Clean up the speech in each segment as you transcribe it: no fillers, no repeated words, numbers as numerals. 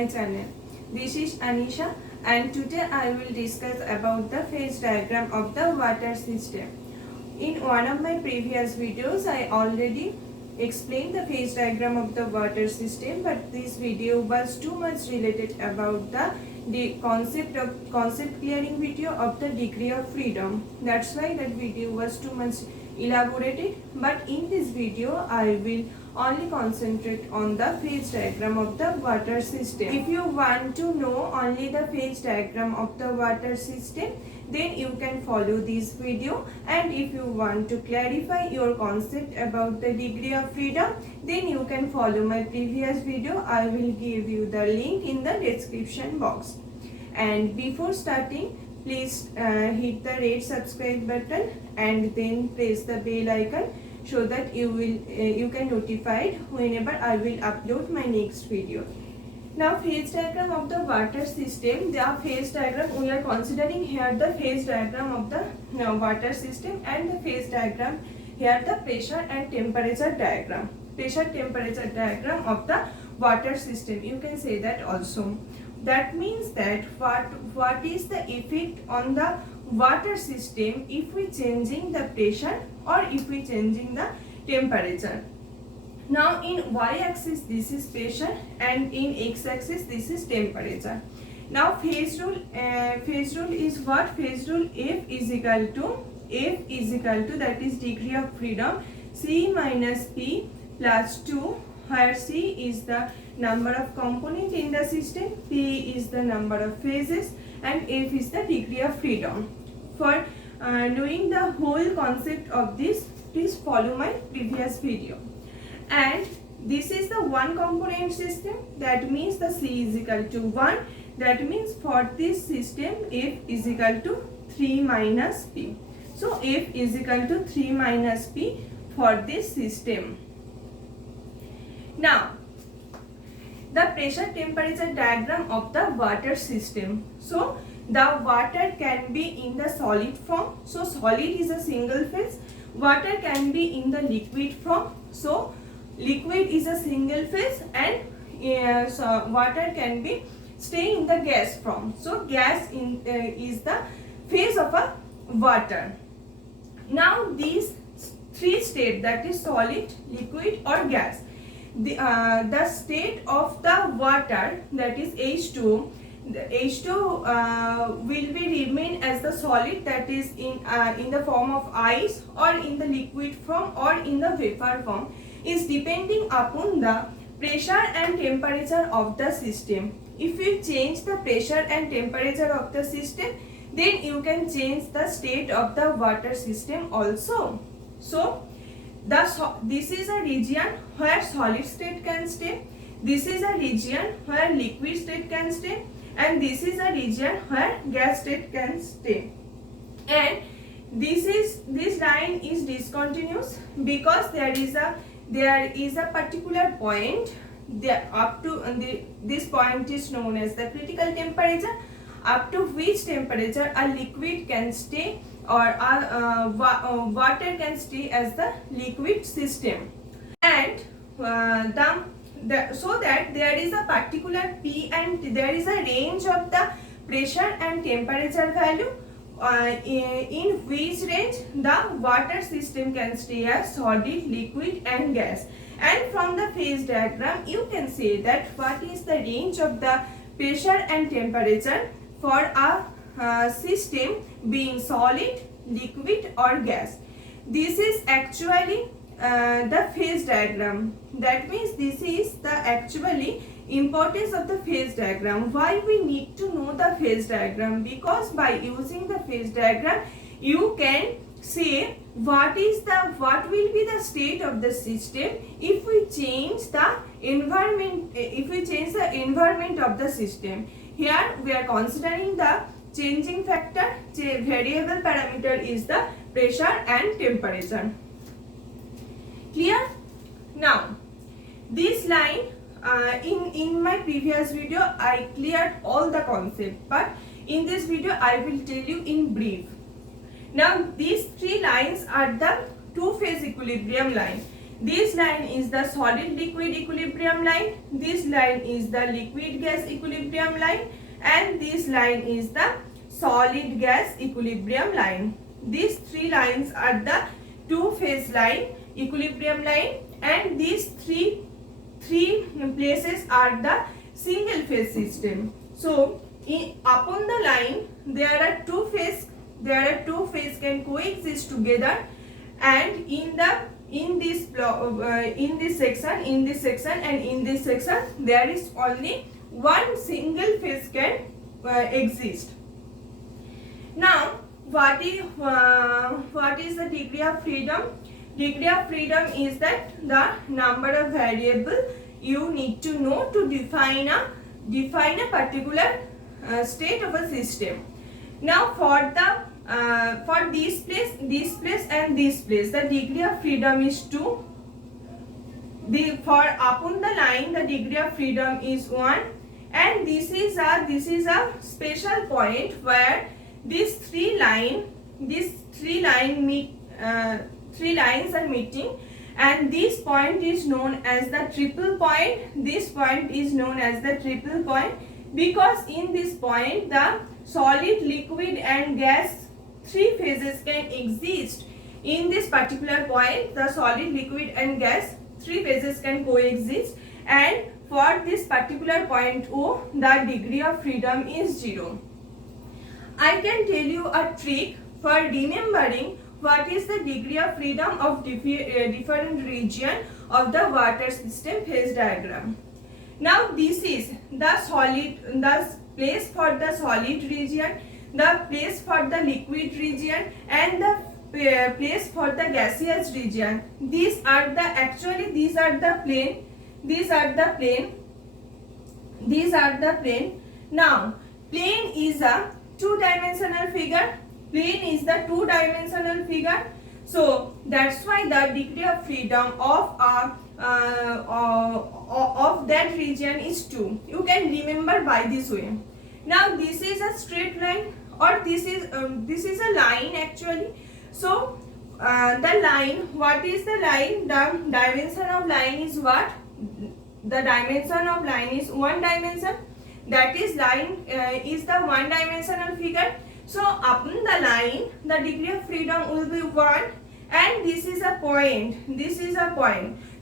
my channel. This is Anisha and today I will discuss about the phase diagram of the water system. In one of my previous videos I already explained the phase diagram of the water system, but this video was too much related about the concept clearing video of the degree of freedom. That's why that video was too much elaborated, but in this video I will only concentrate on the phase diagram of the water system. If you want to know only the phase diagram of the water system, then you can follow this video, and if you want to clarify your concept about the degree of freedom, then you can follow my previous video. I will give you the link in the description box. And before starting, please hit the red subscribe button and then press the bell icon so that you can notified whenever I will upload my next video. Now, phase diagram of the water system. The phase diagram we are considering here, the phase diagram of the water system, and the phase diagram here the pressure and temperature diagram. Pressure temperature diagram of the water system, you can say that also. That means that what is the effect on the water system if we changing the pressure or if we changing the temperature. Now in y-axis this is pressure and in x-axis this is temperature. Now phase rule is what? Phase rule F is equal to that is degree of freedom C minus P plus 2, where C is the number of components in the system, P is the number of phases, and F is the degree of freedom. For knowing the whole concept of this, please follow my previous video. And this is the one component system, that means the C is equal to 1. That means for this system F is equal to 3 minus P. So F is equal to 3 minus P for this system. Now the pressure temperature diagram of the water system. So the water can be in the solid form. So solid is a single phase. Water can be in the liquid form. So liquid is a single phase, and so water can be stay in the gas form. So gas is the phase of a water. Now these three states, that is solid, liquid or gas. The state of the water, that is H2, the H2 will be remain as the solid, that is in the form of ice, or in the liquid form, or in the vapor form, is depending upon the pressure and temperature of the system. If you change the pressure and temperature of the system, then you can change the state of the water system also. So this is a region where solid state can stay, this is a region where liquid state can stay, and this is a region where gas state can stay. And this line is discontinuous because there is a particular point up to this point is known as the critical temperature, up to which temperature a liquid can stay or water can stay as the liquid system. And so that there is a particular P and there is a range of the pressure and temperature value in which range the water system can stay as solid, liquid and gas. And from the phase diagram you can say that what is the range of the pressure and temperature for a system being solid, liquid or gas. This is actually the phase diagram. That means this is the actually importance of the phase diagram. Why we need to know the phase diagram? Because by using the phase diagram you can say what will be the state of the system if we change the environment, of the system. Here we are considering the changing factor, variable parameter is the pressure and temperature. Clear? Now this line in my previous video I cleared all the concept, but in this video I will tell you in brief. Now these three lines are the two phase equilibrium line. This line is the solid liquid equilibrium line, this line is the liquid gas equilibrium line, and this line is the solid gas equilibrium line. These three lines are the two phase line, equilibrium line, and these three places are the single phase system. So upon the line there are two phase can coexist together, and in this section and in this section there is only one single phase can exist. Now what is the degree of freedom? Degree of freedom is that the number of variable you need to know to define a particular state of a system. Now for this place and this place, the degree of freedom is 2. For upon the line the degree of freedom is 1, and this is a special point where these three lines are meeting, and this point is known as the triple point. This point is known as the triple point because in this point the solid, liquid and gas three phases can exist. In this particular point the solid, liquid and gas three phases can coexist, and for this particular point O the degree of freedom is 0. I can tell you a trick for remembering what is the degree of freedom of different region of the water system phase diagram. Now this is the place for the solid region, the place for the liquid region, and the place for the gaseous region. These are the plane. Now plane is a two-dimensional figure. So that's why the degree of freedom of that region is 2. You can remember by this way. Now this is a straight line, or this is a line actually. So the line, what is the line? The dimension of line is what? The dimension of line is one dimension. That is line is the one dimensional figure. So upon the line the degree of freedom will be 1, and this is a point.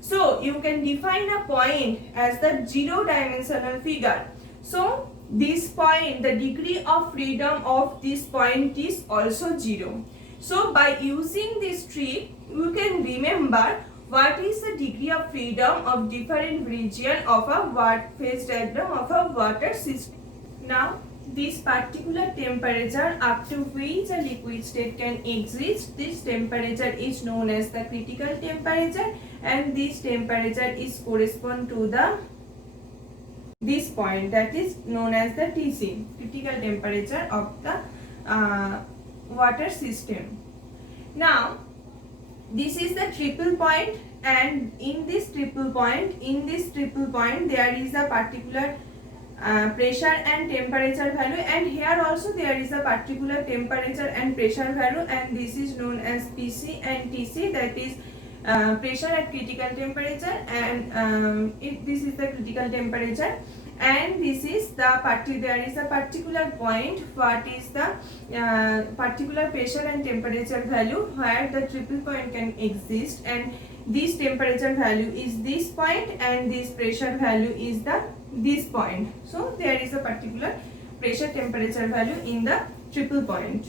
So you can define a point as the 0 dimensional figure. So this point, the degree of freedom of this point is also 0. So by using this trick you can remember what is the degree of freedom of different region of a phase diagram of a water system. Now this particular temperature up to which a liquid state can exist, this temperature is known as the critical temperature, and this temperature is correspond to this point, that is known as the TC, critical temperature of the water system. Now this is the triple point, and in this triple point there is a particular pressure and temperature value, and here also there is a particular temperature and pressure value, and this is known as PC and TC, that is pressure at critical temperature, and this is the critical temperature, and this is there is a particular point, what is the particular pressure and temperature value where the triple point can exist, and this temperature value is this point and this pressure value is this point. So there is a particular pressure temperature value in the triple point.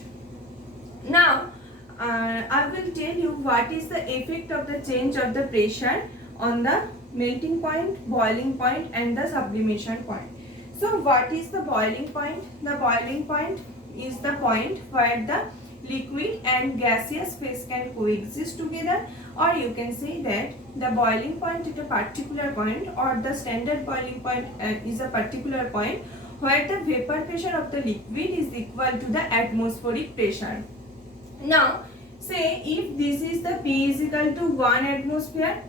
Now I will tell you what is the effect of the change of the pressure on the melting point, boiling point and the sublimation point. So what is the boiling point? The boiling point is the point where the liquid and gaseous phase can coexist together, or you can say that the boiling point at a particular point, or the standard boiling point is a particular point where the vapor pressure of the liquid is equal to the atmospheric pressure. Now say if this is the P is equal to 1 atmosphere,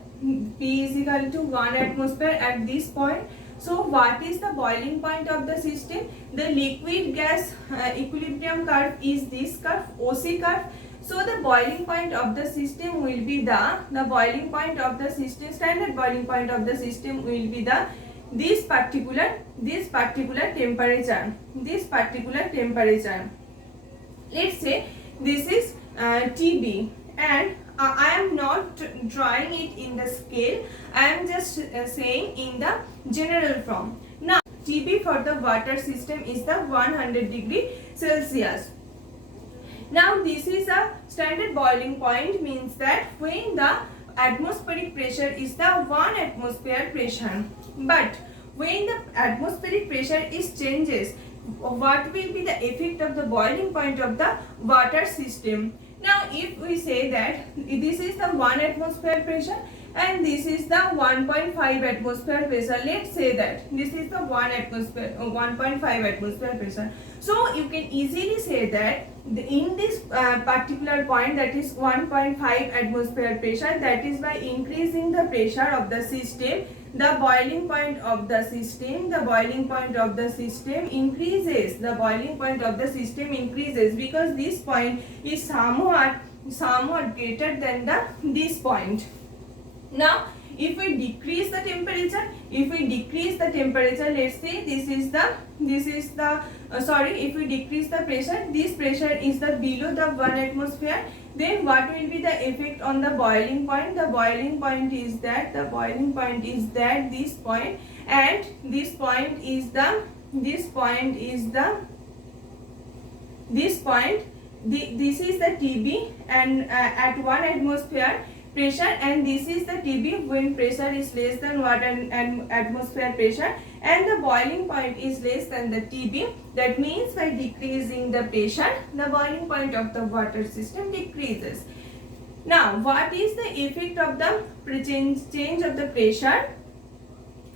at this point. So what is the boiling point of the system? The liquid gas equilibrium curve is this curve, OC curve. So the boiling point of the system will be the boiling point of the system, standard boiling point of the system will be this particular temperature. Let's say this is TB, and I am not drawing it in the scale. I am just saying in the general form. Now TB for the water system is the 100 degree Celsius. Now this is a standard boiling point, means that when the atmospheric pressure is the 1 atmosphere pressure, but when the atmospheric pressure is changes, what will be the effect of the boiling point of the water system? Now if we say that this is the 1 atmosphere pressure and this is the 1.5 atmosphere pressure, let's say that this is the 1.5 atmosphere pressure. So you can easily say that in this particular point, that is 1.5 atmosphere pressure, that is by increasing the pressure of the system, the boiling point of the system increases. The boiling point of the system increases because this point is somewhat greater than this point. Now if we decrease the temperature, let's say if we decrease the pressure, this pressure is the below the 1 atmosphere, then what will be the effect on the boiling point? The boiling point is that this point, and this point is the this is the TB, and at 1 atmosphere pressure, and this is the TB when pressure is less than 1 atmosphere pressure and the boiling point is less than the TB. That means by decreasing the pressure, the boiling point of the water system decreases. Now what is the effect of the change of the pressure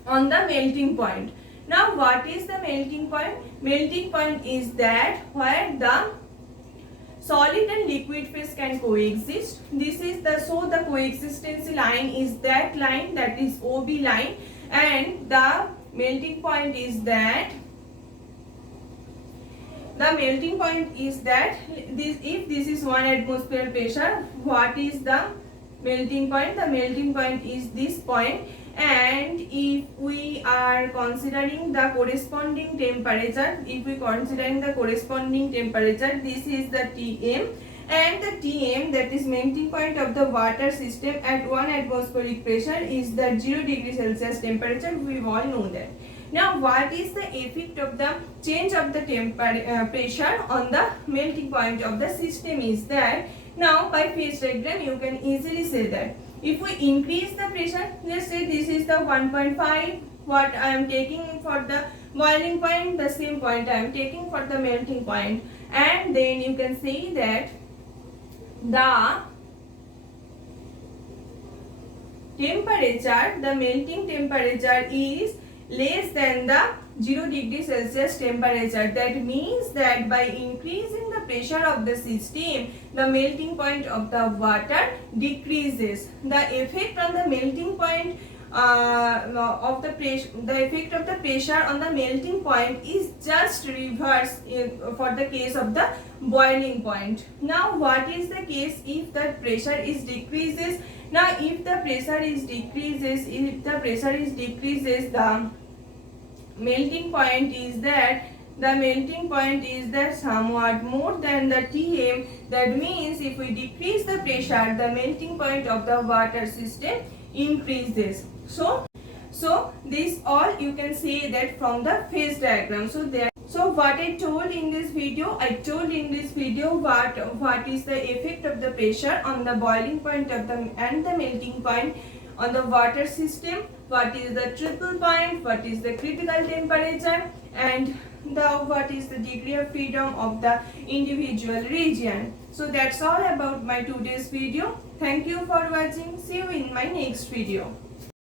on the melting point? Now what is the melting point? Melting point is that where the solid and liquid phase can coexist. This is the coexistence line is that line, that is OB line, and the melting point is that if this is 1 atmosphere pressure, what is the melting point? The melting point is this point, and if we are considering the corresponding temperature, this is the Tm, and the Tm, that is melting point of the water system at 1 atmospheric pressure, is the 0 degree Celsius temperature. We all know that. Now what is the effect of the change of the pressure on the melting point of the system is that, now by phase diagram you can easily say that if we increase the pressure, let's say this is the 1.5, what I am taking for the boiling point, the same point I am taking for the melting point, and then you can say that the melting temperature is less than the 0 degree Celsius temperature. That means that by increasing the pressure of the system, the melting point of the water decreases. The effect on the melting point the effect of the pressure on the melting point is just reverse for the case of the boiling point. Now what is the case if the pressure is decreases? Now if the pressure is decreases, the melting point is that somewhat more than the Tm. That means if we decrease the pressure, the melting point of the water system increases. So this all you can say that from the phase diagram. So what I told in this video, what is the effect of the pressure on the boiling point of and the melting point on the water system, what is the triple point, what is the critical temperature, and what is the degree of freedom of the individual region. So that's all about my today's video. Thank you for watching. See you in my next video.